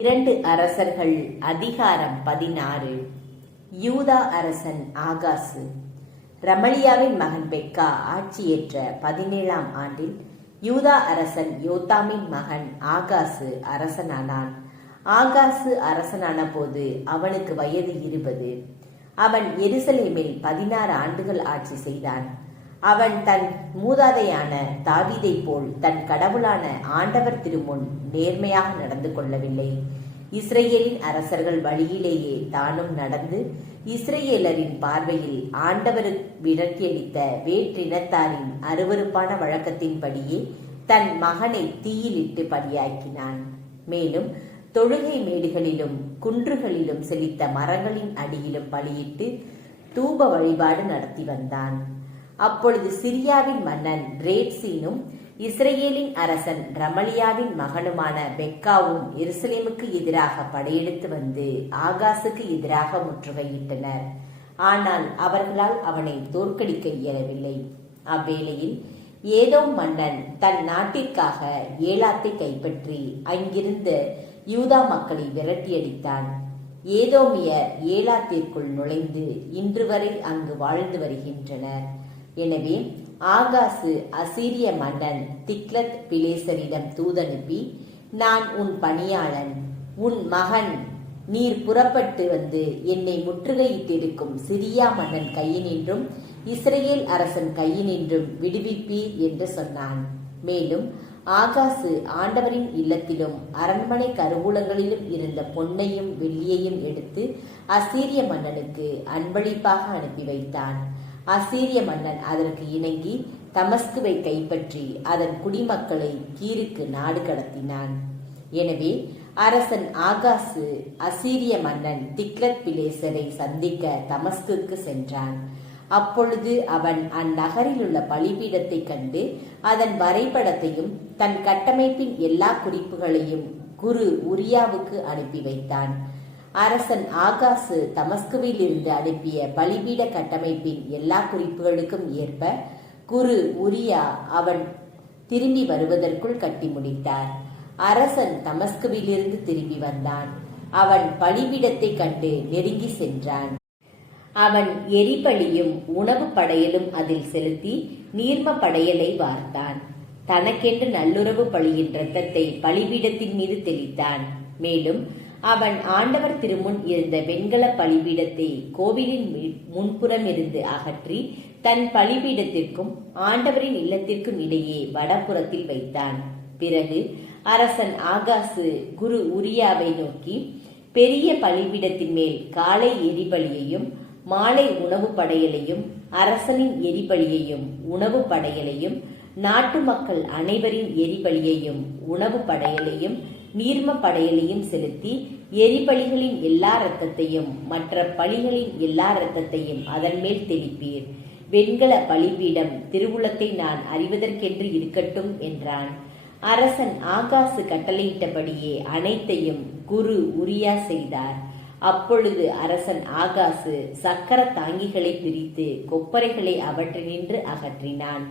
இரண்டு அரசர்கள் அதிகாரம் 16. யூதா அரசன் ஆகாசு. ரமலியாவின் மகன் பெக்கா ஆட்சியேற்ற 17ஆம் ஆண்டில் யூதா அரசன் யோத்தாமின் மகன் ஆகாசு அரசனானான். ஆகாசு அரசனான போது அவனுக்கு வயது 20. அவன் எருசலேமில் 16 ஆண்டுகள் ஆட்சி செய்தான். அவன் தன் மூதாதையான தாவீதை போல் தன் கடவுளான ஆண்டவர் திருமுன் நேர்மையாக நடந்து கொள்ளவில்லை. இஸ்ரேலின் அரசர்கள் வழியிலேயே தானும் நடந்து இஸ்ரேலரின் பார்வையில் ஆண்டவர் விரட்டியடித்த வேற்றினத்தாரின் அருவருப்பான வழக்கத்தின்படியே தன் மகனை தீயிலிட்டு பலியாக்கினான். மேலும் தொழுகை மேடுகளிலும் குன்றுகளிலும் செழித்த மரங்களின் அடியிலும் பலியிட்டு தூப வழிபாடு நடத்தி வந்தான். அப்பொழுது சிரியாவின் மன்னன் ரேட்சீனும் இஸ்ரேலின் அரசன் ரமலியாவின் மகனுமான பெக்காவும் எருசலேமுக்கு எதிராக படையெடுத்து வந்து ஆகாசுக்கு எதிராக முற்றுகையிட்டனர். ஆனால் அவர்களால் அவனை தோற்கடிக்க இயலவில்லை. அவ்வேளையில் ஏதோம் மன்னன் தன் நாட்டிற்காக ஏலாத்தை கைப்பற்றி அங்கிருந்த யூதா மக்களை விரட்டியடித்தான். ஏதோமியர் ஏலாத்திற்குள் நுழைந்து இன்று வரை அங்கு வாழ்ந்து வருகின்றனர். எனவே ஆகாசு அசீரிய மன்னன் திக்லத் பிலேசரிடம் தூதனுப்பி, நான் உன் பணியாளன், உன் மகன், நீர் புறப்பட்டு வந்து என்னை முற்றுகையிட்டிருக்கும் சிரியா மன்னன் கையினின்றும் இஸ்ரேல் அரசன் கையினின்றும் விடுவிப்பீர் என்று சொன்னான். மேலும் ஆகாசு ஆண்டவரின் இல்லத்திலும் அரண்மனை கருவூலங்களிலும் இருந்த பொன்னையும் வெள்ளியையும் எடுத்து அசீரிய மன்னனுக்கு அன்பளிப்பாக அனுப்பி வைத்தான். அசீரிய மன்னன் அதற்கு இணங்கி தமஸ்குவை கைப்பற்றி அதன் குடிமக்களை கீருக்கு நாடு கடத்தினான். எனவே அரசன் ஆகாசு அசீரிய மன்னன் திக்லத் பிலேசரை சந்திக்க தமஸ்குக்கு சென்றான். அப்பொழுது அவன் அந்நகரில் உள்ள பலிபீடத்தை கண்டு அதன் வரைபடத்தையும் தன் கட்டமைப்பின் எல்லா குறிப்புகளையும் குரு உரியாவுக்கு அனுப்பி வைத்தான். அரசன் ஆகாசு தமஸ்குவில் இருந்து அனுப்பிய பலிபீட கட்டமைப்பின் எல்லா குறிப்புகளுக்கும் ஏற்ப குரு உரியா அவன் திரும்பி வருவதற்குள் கட்டி முடித்தார். அரசன் தமஸ்குவிலிருந்து திரும்பி வந்தான். அவன் பலிபீடத்தை கண்டு நெருங்கி சென்றான். அவன் எரிபலியும் உணவு படையலும் அதில் செலுத்தி நீர்ம படையலை வார்த்தான். தனக்கென்று நல்லுறவு பலியின் இரத்தத்தை பலிபீடத்தின் மீது தெளித்தான். மேலும் அவன் ஆண்டவர் திருமுன் இருந்த வெண்கல பலிபீடத்தை கோவிலின் முன்புறம் இருந்து அகற்றி தன் பலிபீடத்திற்கும் ஆண்டவரின் இல்லத்திற்கும் இடையே வடபுறத்தில் வைத்தான். பிறகு அரசன் ஆகாசு குரு உரியாவை நோக்கி, பெரிய பலிபீடத்தின் மேல் காலை எரிபலியையும் மாலை உணவு படையலையும் அரசனின் எரிபலியையும் உணவு படையலையும் நாட்டு மக்கள் அனைவரின் எரிபலியையும் உணவு படையலையும் நீர்ம படையலையும் செலுத்தி எரிபலிகளின் எல்லா இரத்தத்தையும் மற்ற பலிகளின் எல்லா இரத்தத்தையும் அதன் மேல் தெளிப்பீர். வெண்கல பலிபீடம் திருவுளத்தை நான் அறிவதற்கென்று இருக்கட்டும் என்றான். அரசன் ஆகாசு கட்டளையிட்டபடியே அனைத்தையும் குரு உரியா செய்தார். அப்பொழுது அரசன் ஆகாசு சக்கர தாங்கிகளை பிரித்து கொப்பரைகளை அவற்றினின்று அகற்றினான்.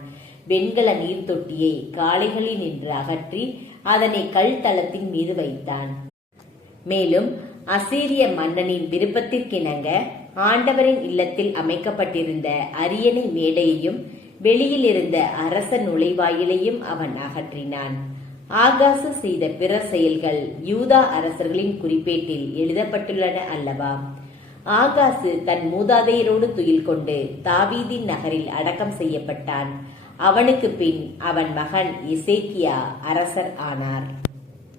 வெண்கல நீர் தொட்டியை காளைகளில் நின்று அகற்றி அதனை கல் தளத்தின் மீது வைத்தான். மேலும் அசீரிய மன்னனின் விருப்பத்திற்கிணங்க ஆண்டவரின் இல்லத்தில் அமைக்கப்பட்டிருந்த அரியணை மேடையையும் வெளியில் இருந்த அரச நுழைவாயிலையும் அவன் அகற்றினான். ஆகாசு செய்த பிற செயல்கள் யூதா அரசர்களின் குறிப்பேட்டில் எழுதப்பட்டுள்ளன அல்லவா? ஆகாசு தன் மூதாதையரோடு துயில் கொண்டு தாவீதின் நகரில் அடக்கம் செய்யப்பட்டான். அவனுக்கு பின் அவன் மகன் எசேக்கியா அரசர் ஆனார்.